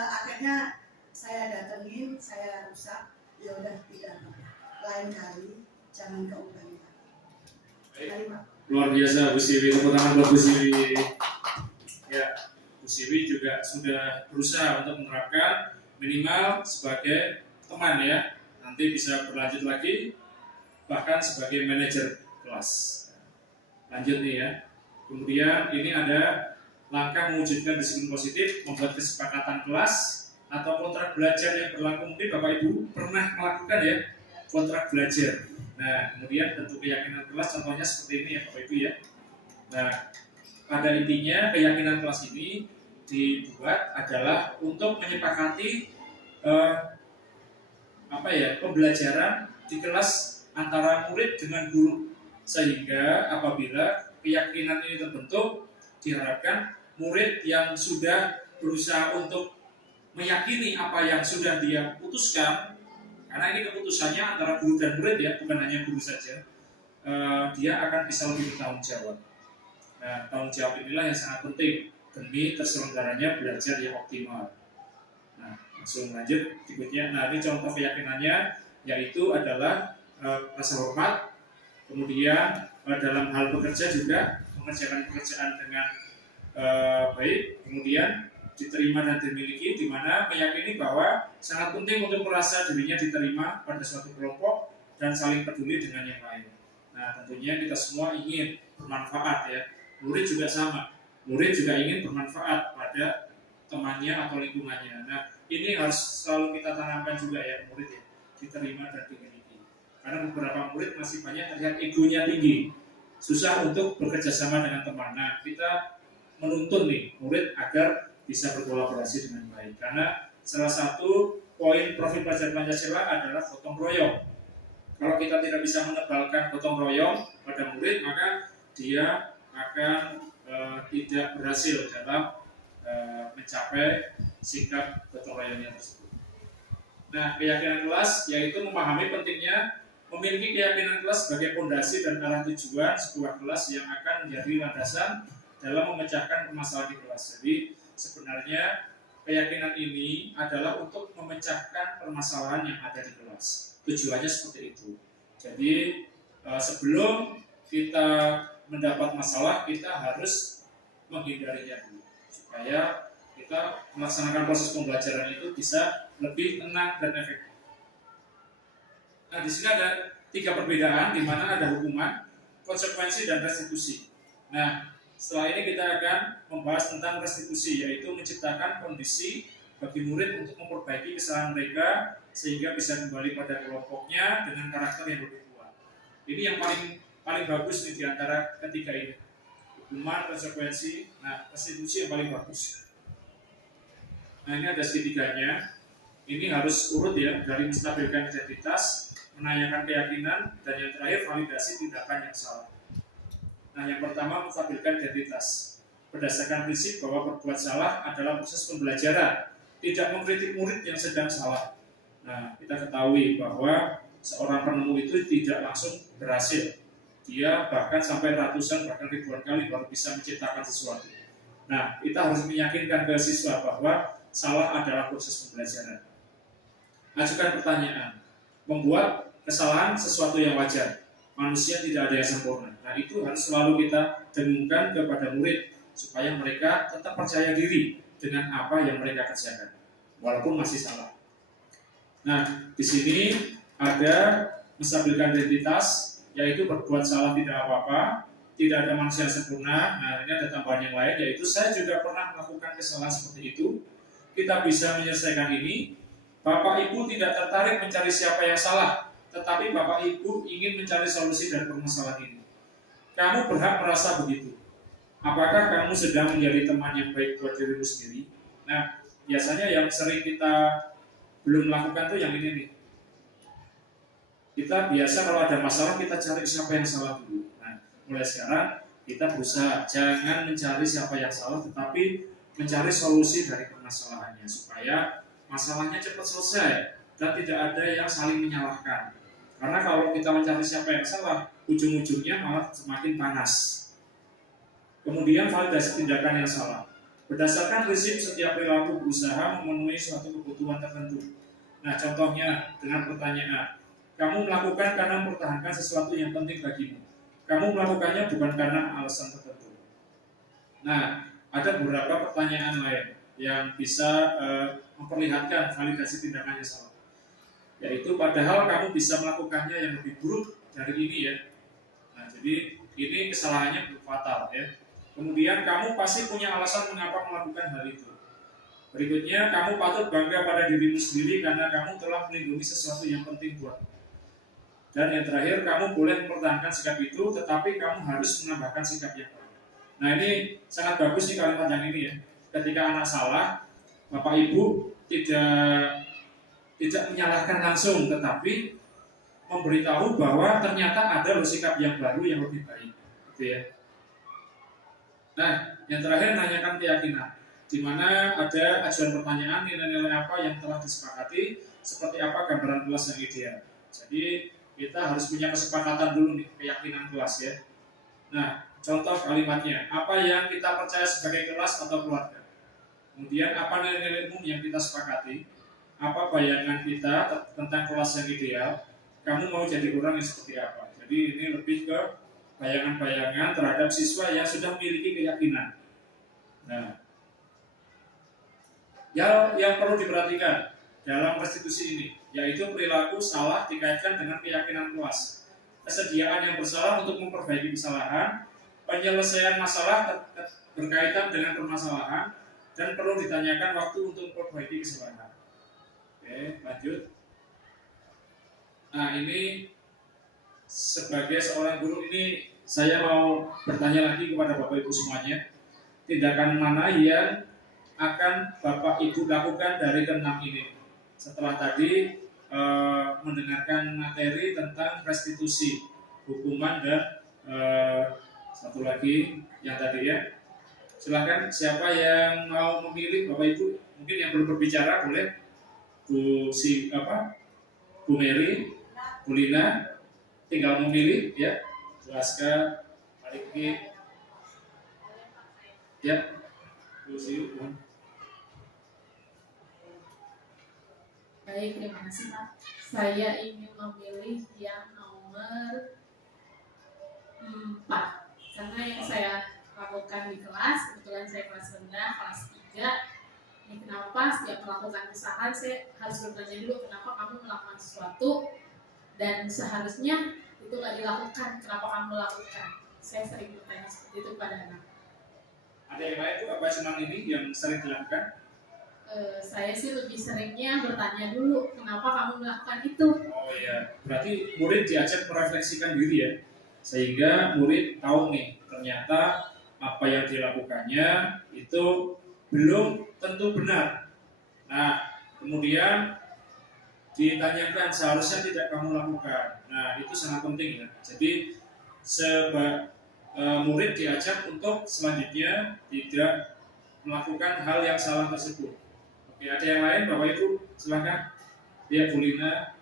Akhirnya saya datengin, saya rusak, ya udah tidak apa. Lain kali jangan keulangi lagi. Luar biasa Bu Siwi, tepuk tangan buat Bu Siwi. Ya, Bu Siwi juga sudah berusaha untuk menerapkan minimal sebagai teman ya. Nanti bisa berlanjut lagi bahkan sebagai manajer kelas. Lanjut nih ya. Kemudian ini ada langkah mewujudkan disiplin positif, membuat kesepakatan kelas atau kontrak belajar yang berlaku. Mungkin Bapak Ibu pernah melakukan ya kontrak belajar. Nah, kemudian bentuk keyakinan kelas contohnya seperti ini ya Bapak Ibu ya. Nah, pada intinya keyakinan kelas ini dibuat adalah untuk menyepakati pembelajaran di kelas antara murid dengan guru, sehingga apabila keyakinan ini terbentuk diharapkan murid yang sudah berusaha untuk meyakini apa yang sudah dia putuskan, karena ini keputusannya antara guru dan murid ya, bukan hanya guru saja, dia akan bisa lebih bertanggung jawab. Nah, tanggung jawab inilah yang sangat penting demi terselenggaranya belajar yang optimal. Nah, langsung lanjut berikutnya. Nah, ini contoh keyakinannya, yaitu adalah rasa hormat, kemudian dalam hal bekerja juga mengerjakan pekerjaan dengan baik, kemudian diterima dan dimiliki, di mana meyakini bahwa sangat penting untuk merasa dirinya diterima pada suatu kelompok dan saling peduli dengan yang lain. Nah, tentunya kita semua ingin bermanfaat ya. Murid juga sama. Murid juga ingin bermanfaat pada temannya atau lingkungannya. Nah, ini harus selalu kita tanamkan juga ya murid ya, diterima dan dimiliki. Karena beberapa murid masih banyak terlihat egonya tinggi, susah untuk bekerja sama dengan teman. Nah, kita menuntun nih murid agar bisa berkolaborasi dengan baik. Karena salah satu poin profil pelajar Pancasila adalah gotong royong. Kalau kita tidak bisa menebalkan gotong royong pada murid, maka dia akan tidak berhasil dalam mencapai sikap gotong royongnya tersebut. Nah, keyakinan kelas yaitu memahami pentingnya memiliki keyakinan kelas sebagai fondasi dan arah tujuan sebuah kelas yang akan menjadi landasan dalam memecahkan permasalahan di kelas. Jadi sebenarnya keyakinan ini adalah untuk memecahkan permasalahan yang ada di kelas. Tujuannya seperti itu. Jadi sebelum kita mendapat masalah, kita harus menghindarinya dulu supaya kita melaksanakan proses pembelajaran itu bisa lebih tenang dan efektif. Nah, di sini ada 3 perbedaan di mana ada hukuman, konsekuensi, dan restitusi. Nah, setelah ini kita akan membahas tentang restitusi, yaitu menciptakan kondisi bagi murid untuk memperbaiki kesalahan mereka sehingga bisa kembali pada kelompoknya dengan karakter yang lebih kuat. Ini yang paling bagus nih di antara ketiga ini. Hukuman, konsekuensi, nah restitusi yang paling bagus. Nah, ini ada segitiganya. Ini harus urut ya, dari menstabilkan identitas, menanyakan keyakinan, dan yang terakhir validasi tindakan yang salah. Nah, yang pertama menstabilkan identitas. Berdasarkan prinsip bahwa berbuat salah adalah proses pembelajaran, tidak mengkritik murid yang sedang salah. Nah, kita ketahui bahwa seorang penemu itu tidak langsung berhasil. Dia bahkan sampai ratusan, bahkan ribuan kali baru bisa menciptakan sesuatu. Nah, kita harus meyakinkan ke siswa bahwa salah adalah proses pembelajaran. Ajukan pertanyaan, membuat kesalahan sesuatu yang wajar. Manusia tidak ada yang sempurna. Nah, itu harus selalu kita dengungkan kepada murid supaya mereka tetap percaya diri dengan apa yang mereka kerjakan, walaupun masih salah. Nah, di sini ada menstabilkan identitas, yaitu berbuat salah tidak apa-apa, tidak ada manusia yang sempurna. Nah, ini ada tambahan yang lain, yaitu saya juga pernah melakukan kesalahan seperti itu. Kita bisa menyelesaikan ini. Bapak Ibu tidak tertarik mencari siapa yang salah, tetapi Bapak Ibu ingin mencari solusi dari permasalahan ini. Kamu berhak merasa begitu. Apakah kamu sedang menjadi teman yang baik buat dirimu sendiri? Nah, biasanya yang sering kita belum lakukan tuh yang ini nih. Kita biasa kalau ada masalah kita cari siapa yang salah dulu. Nah, mulai sekarang kita berusaha jangan mencari siapa yang salah, tetapi mencari solusi dari permasalahannya supaya masalahnya cepat selesai dan tidak ada yang saling menyalahkan. Karena kalau kita mencari siapa yang salah, ujung-ujungnya malah semakin panas. Kemudian validasi tindakan yang salah. Berdasarkan prinsip setiap perilaku berusaha memenuhi suatu kebutuhan tertentu. Nah, contohnya dengan pertanyaan, kamu melakukan karena mempertahankan sesuatu yang penting bagimu. Kamu melakukannya bukan karena alasan tertentu. Nah, ada beberapa pertanyaan lain yang bisa memperlihatkan validasi tindakannya salah. Yaitu padahal kamu bisa melakukannya yang lebih buruk dari ini ya. Nah, jadi ini kesalahannya fatal ya. Kemudian kamu pasti punya alasan mengapa melakukan hal itu. Berikutnya, kamu patut bangga pada dirimu sendiri karena kamu telah melindungi sesuatu yang penting buatmu. Dan yang terakhir, kamu boleh mempertahankan sikap itu, tetapi kamu harus menambahkan sikap yang baru. Nah, ini sangat bagus nih kalimat yang ini ya. Ketika anak salah, Bapak Ibu tidak menyalahkan langsung, tetapi memberitahu bahwa ternyata ada sikap yang baru yang lebih baik, gitu ya. Nah, yang terakhir nanyakan keyakinan, di mana ada ajuan pertanyaan nilai-nilai apa yang telah disepakati, seperti apa gambaran kelas yang ideal. Jadi kita harus punya kesepakatan dulu nih keyakinan kelas ya. Nah, contoh kalimatnya, apa yang kita percaya sebagai kelas atau keluarga. Kemudian apa nilai-nilai umum yang kita sepakati, apa bayangan kita tentang kelas yang ideal, kamu mau jadi orang yang seperti apa. Jadi ini lebih ke bayangan-bayangan terhadap siswa yang sudah memiliki keyakinan. Nah, yang perlu diperhatikan dalam restitusi ini, yaitu perilaku salah dikaitkan dengan keyakinan kelas, kesediaan yang bersalah untuk memperbaiki kesalahan, penyelesaian masalah berkaitan dengan permasalahan, dan perlu ditanyakan waktu untuk memperbaiki kesalahan. Oke, lanjut. Nah, ini sebagai seorang guru ini saya mau bertanya lagi kepada Bapak Ibu semuanya, tindakan mana yang akan Bapak Ibu lakukan dari keenam ini setelah tadi mendengarkan materi tentang restitusi, hukuman, dan satu lagi yang tadi ya. Silakan siapa yang mau memilih, Bapak Ibu mungkin yang belum berbicara boleh Bu Mary, Bu Lina, tinggal memilih ya. Bu Aska, Pak Riki, ya, Bu Siu. Baik, terima kasih Pak. Saya ingin memilih yang nomor 4. Karena yang saya lakukan di kelas, kebetulan saya kelas rendah, kelas 3. Ini kenapa setiap melakukan kesalahan saya harus bertanya dulu kenapa kamu melakukan sesuatu dan seharusnya itu nggak dilakukan, kenapa kamu lakukan. Saya sering bertanya seperti itu pada anak. Ada yang lain tuh apa senang ini yang sering dilakukan? Saya sih lebih seringnya bertanya dulu kenapa kamu melakukan itu. Oh iya, berarti murid diajak merefleksikan diri ya, sehingga murid tahu nih ternyata apa yang dilakukannya itu belum tentu benar. Nah, kemudian ditanyakan seharusnya tidak kamu lakukan. Nah, itu sangat penting ya. Jadi murid diajak untuk selanjutnya tidak melakukan hal yang salah tersebut. Oke, ada yang lain Bapak Ibu? Silakan. Ya, Bu Lina,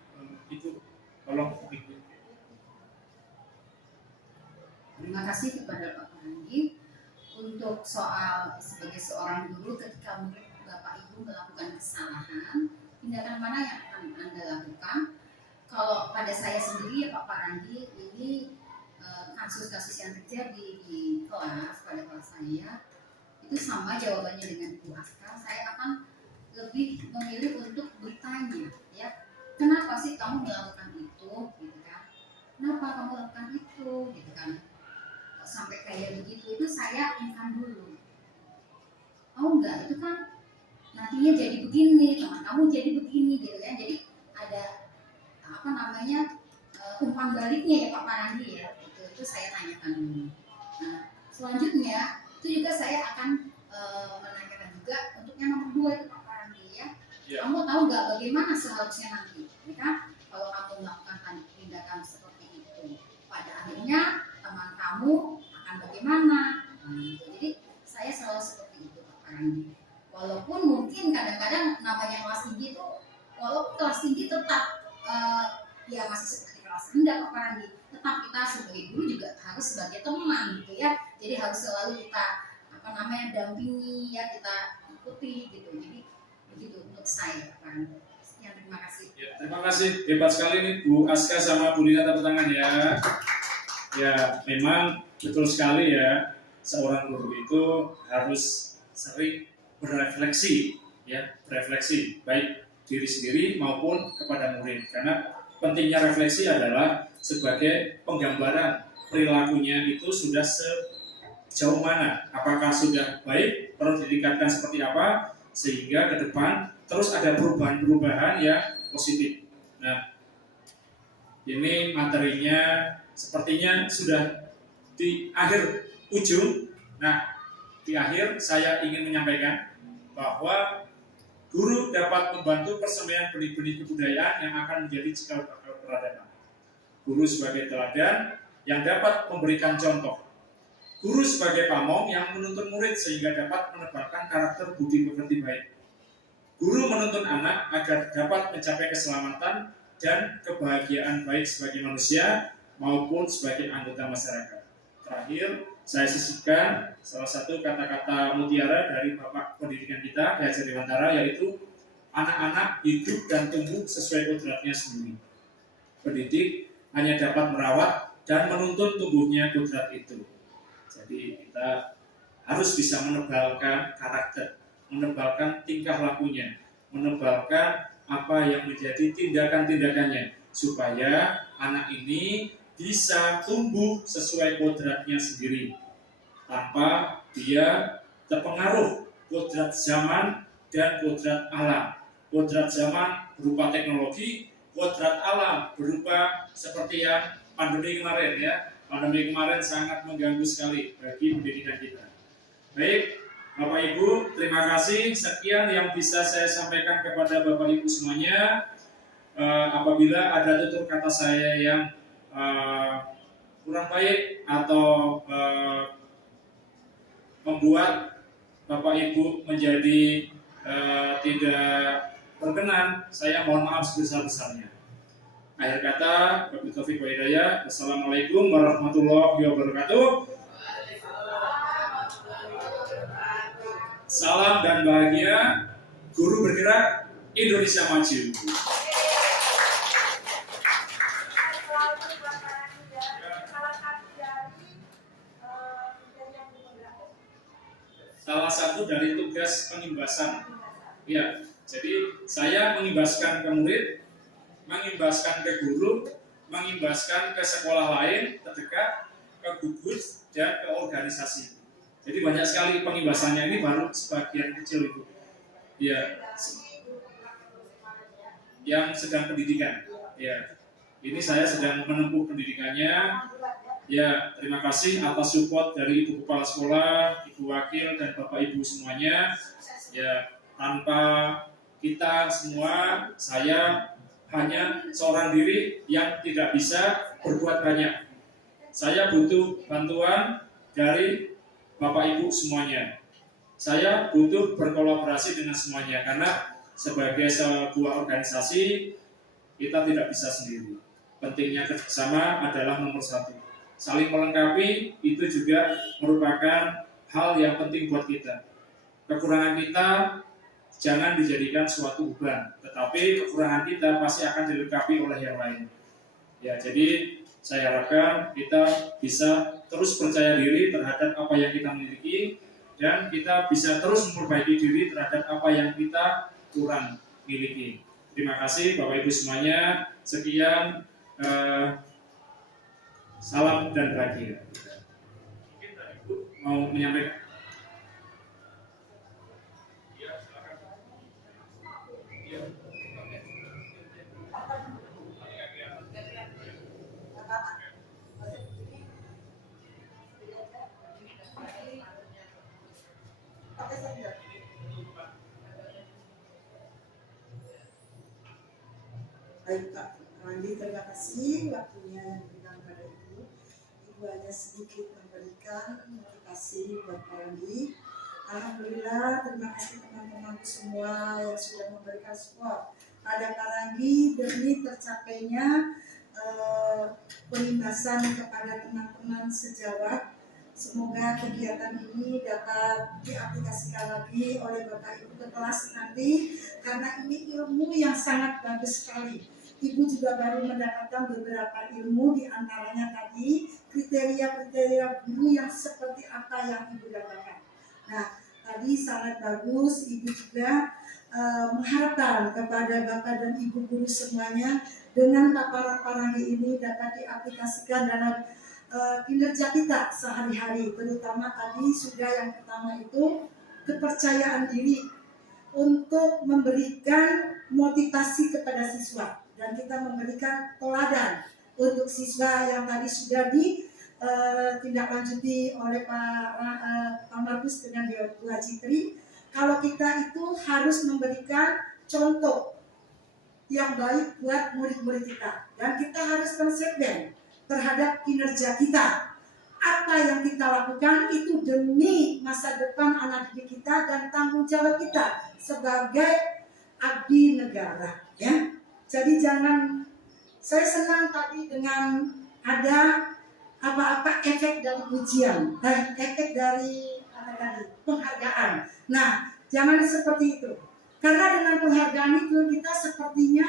itu tolong. Terima kasih kepada Pak Randi untuk soal sebagai seorang guru ketika murid Bapak Ibu melakukan kesalahan, tindakan mana yang akan Anda lakukan? Kalau pada saya sendiri ya Pak Randi, ini kasus-kasus yang terjadi di kelas, pada kelas saya itu sama jawabannya dengan Bu Aska. Saya akan lebih memilih untuk bertanya, ya, kenapa sih kamu melakukan itu, gitu kan? Kenapa kamu lakukan itu, gitu kan? Sampai kayak begitu itu saya ingat dulu. Oh enggak, itu kan nantinya jadi begini, teman kamu jadi begini, gitu kan? Jadi ada apa namanya umpan baliknya ya Pak Parandi ya. Itu saya tanyakan dulu. Nah, selanjutnya itu juga saya akan menanyakan juga untuk yang nomor 2 itu Pak Parandi ya. Kamu tahu nggak bagaimana seharusnya nanti, ya kan? Kalau kamu melakukan tindakan seperti itu, pada akhirnya teman kamu akan bagaimana? Jadi saya selalu seperti itu Pak Parandi. Walaupun mungkin kadang-kadang namanya kelas tinggi itu, walaupun kelas tinggi tetap ya masih seperti kelas rendah Pak Parandi, tetap kita sebagai guru juga harus sebagai teman gitu ya. Jadi harus selalu kita dampingi ya, kita ikuti gitu. Jadi begitu untuk saya Pak Parandi. Ya, terima kasih. Ya, terima kasih, hebat sekali nih Bu Aska sama Bu Lina, tepuk tangan ya. Ya, memang betul sekali ya, seorang guru itu harus sering berefleksi ya, berefleksi baik diri sendiri maupun kepada murid. Karena pentingnya refleksi adalah sebagai penggambaran perilakunya itu sudah sejauh mana, apakah sudah baik, perlu ditingkatkan seperti apa, sehingga ke depan terus ada perubahan-perubahan yang positif. Nah, ini materinya sepertinya sudah di akhir ujung. Nah, di akhir saya ingin menyampaikan bahwa guru dapat membantu persembahyan benih-benih kebudayaan yang akan menjadi cikal bakal peradaban. Guru sebagai teladan yang dapat memberikan contoh. Guru sebagai pamong yang menuntun murid sehingga dapat menebarkan karakter budi pekerti baik. Guru menuntun anak agar dapat mencapai keselamatan dan kebahagiaan baik sebagai manusia maupun sebagai anggota masyarakat. Terakhir, saya sisipkan salah satu kata-kata mutiara dari Bapak Pendidikan kita, Ki Hajar Dewantara, yaitu anak-anak hidup dan tumbuh sesuai kodratnya sendiri. Pendidik hanya dapat merawat dan menuntun tumbuhnya kodrat itu. Jadi kita harus bisa menebalkan karakter, menebalkan tingkah lakunya, menebalkan apa yang menjadi tindakan-tindakannya, supaya anak ini bisa tumbuh sesuai kodratnya sendiri, tanpa dia terpengaruh kodrat zaman dan kodrat alam. Kodrat zaman berupa teknologi, kodrat alam berupa seperti yang pandemi kemarin ya. Pandemi kemarin sangat mengganggu sekali bagi pendidikan kita. Baik, Bapak Ibu, terima kasih. Sekian yang bisa saya sampaikan kepada Bapak Ibu semuanya. Apabila ada tutur kata saya yang kurang baik atau membuat Bapak Ibu menjadi tidak berkenan, saya mohon maaf sebesar-besarnya. Akhir kata, wabillahi taufiq wa hidayah. Wassalamualaikum warahmatullahi wabarakatuh. Salam dan bahagia. Guru bergerak, Indonesia maju. Salah satu dari tugas pengimbasan. Ya, jadi saya mengimbaskan ke murid, mengimbaskan ke guru, mengimbaskan ke sekolah lain terdekat, ke gugus, dan ke organisasi. Jadi banyak sekali pengimbasannya, ini baru sebagian kecil itu. Ya, yang sedang pendidikan. Ya, ini saya sedang menempuh pendidikannya. Ya, terima kasih atas support dari Ibu Kepala Sekolah, Ibu Wakil, dan Bapak Ibu semuanya. Ya, tanpa kita semua, saya hanya seorang diri yang tidak bisa berbuat banyak. Saya butuh bantuan dari Bapak Ibu semuanya. Saya butuh berkolaborasi dengan semuanya, karena sebagai sebuah organisasi, kita tidak bisa sendiri. Pentingnya kerjasama adalah nomor satu. Saling melengkapi itu juga merupakan hal yang penting buat kita. Kekurangan kita jangan dijadikan suatu beban, tetapi kekurangan kita pasti akan dilengkapi oleh yang lain. Ya, jadi saya harapkan kita bisa terus percaya diri terhadap apa yang kita miliki, dan kita bisa terus memperbaiki diri terhadap apa yang kita kurang miliki. Terima kasih Bapak Ibu semuanya. Sekian. Salam dan bahagia. Mungkin Pak Ibu mau menyampaikan. Ya, silakan. Ya. Baik Pak Randi, terima kasih waktunya yang diberikan pada Ibu. Ibu hanya sedikit memberikan motivasi buat Pak Randi. Alhamdulillah, terima kasih teman-temanku semua yang sudah memberikan support pada Pak Randi demi tercapainya penimbasan kepada teman-teman sejawat. Semoga kegiatan ini dapat diaplikasikan lagi oleh Bapak Ibu ke kelas nanti, karena ini ilmu yang sangat bagus sekali. Ibu juga baru mendapatkan beberapa ilmu, di antaranya tadi kriteria-kriteria guru yang seperti apa yang Ibu dapatkan. Nah, tadi sangat bagus. Ibu juga mengharapkan kepada Bapak dan Ibu guru semuanya dengan paparan-paparan ini dapat diaplikasikan dalam kinerja kita sehari-hari. Terutama tadi sudah yang pertama itu kepercayaan diri untuk memberikan motivasi kepada siswa, dan kita memberikan teladan untuk siswa yang tadi sudah ditindaklanjuti oleh Pak Markus dengan Bu Haji Tri. Kalau kita itu harus memberikan contoh yang baik buat murid-murid kita, dan kita harus konsisten terhadap kinerja kita. Apa yang kita lakukan itu demi masa depan anak didik kita dan tanggung jawab kita sebagai abdi negara, ya. Jadi jangan, saya senang tadi dengan ada apa-apa efek dari ujian, efek dari penghargaan. Nah, jangan seperti itu. Karena dengan penghargaan itu kita sepertinya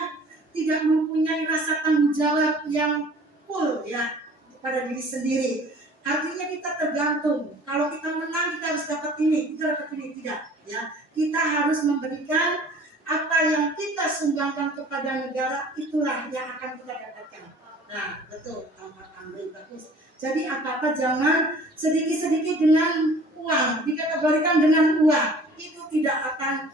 tidak mempunyai rasa tanggung jawab yang full, ya, pada diri sendiri. Artinya kita tergantung. Kalau kita menang kita harus dapat ini, kita dapat ini, tidak, ya. Kita harus memberikan apa yang kita sumbangkan kepada negara, itulah yang akan kita dapatkan. Nah, betul, ambil bagus. Jadi apa-apa jangan sedikit-sedikit dengan uang, dikategorikan dengan uang. Itu tidak akan,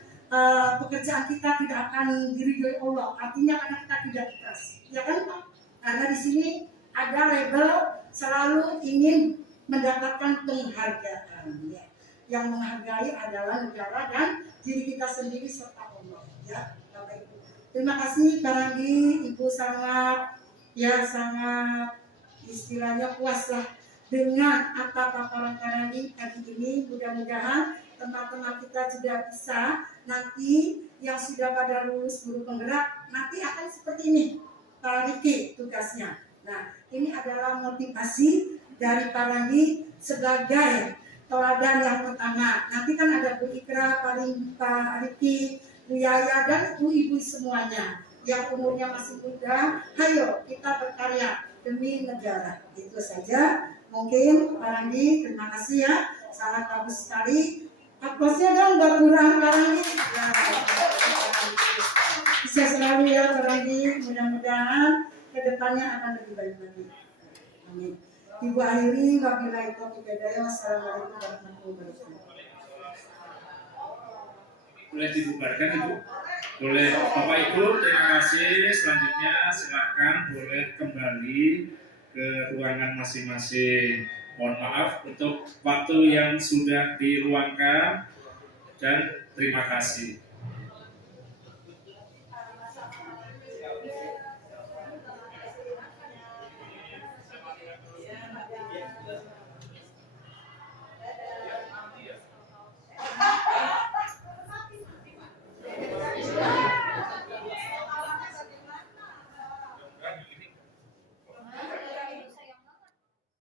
pekerjaan kita tidak akan diridhoi Allah. Artinya karena kita tidak ikhlas, ya kan Pak? Karena di sini ada label selalu ingin mendapatkan penghargaan, ya. Yang menghargai adalah negara dan diri kita sendiri serta Allah, ya, Bapak Ibu. Terima kasih Pak Randi, Ibu sangat istilahnya puaslah dengan apa paparan Pak Randi tadi ini. Mudah-mudahan teman-teman kita juga bisa nanti yang sudah pada lulus guru penggerak nanti akan seperti ini. Pak Riki tugasnya. Nah, ini adalah motivasi dari Pak Randi sebagai teladan yang pertama. Nanti kan ada Bu Ikra, Pak Riki, Bu Yaya, dan ibu-ibu semuanya yang umurnya masih muda. Ayo kita berkarya demi negara. Itu saja. Mungkin Pak Randi, terima kasih ya. Sangat bagus sekali. Aplausnya dong buat kurang Pak Randi. Ya, bisa selalu ya Pak Randi. Mudah-mudahan kedepannya akan lebih baik lagi. Amin. Ibu akhiri, wabillahi taufiq wal hidayah. Wassalamualaikum warahmatullahi wabarakatuh. Boleh dibubarkan Ibu? Boleh. Bapak Ibu, terima kasih. Selanjutnya silakan boleh kembali ke ruangan masing-masing. Mohon maaf untuk waktu yang sudah diruangkan dan terima kasih.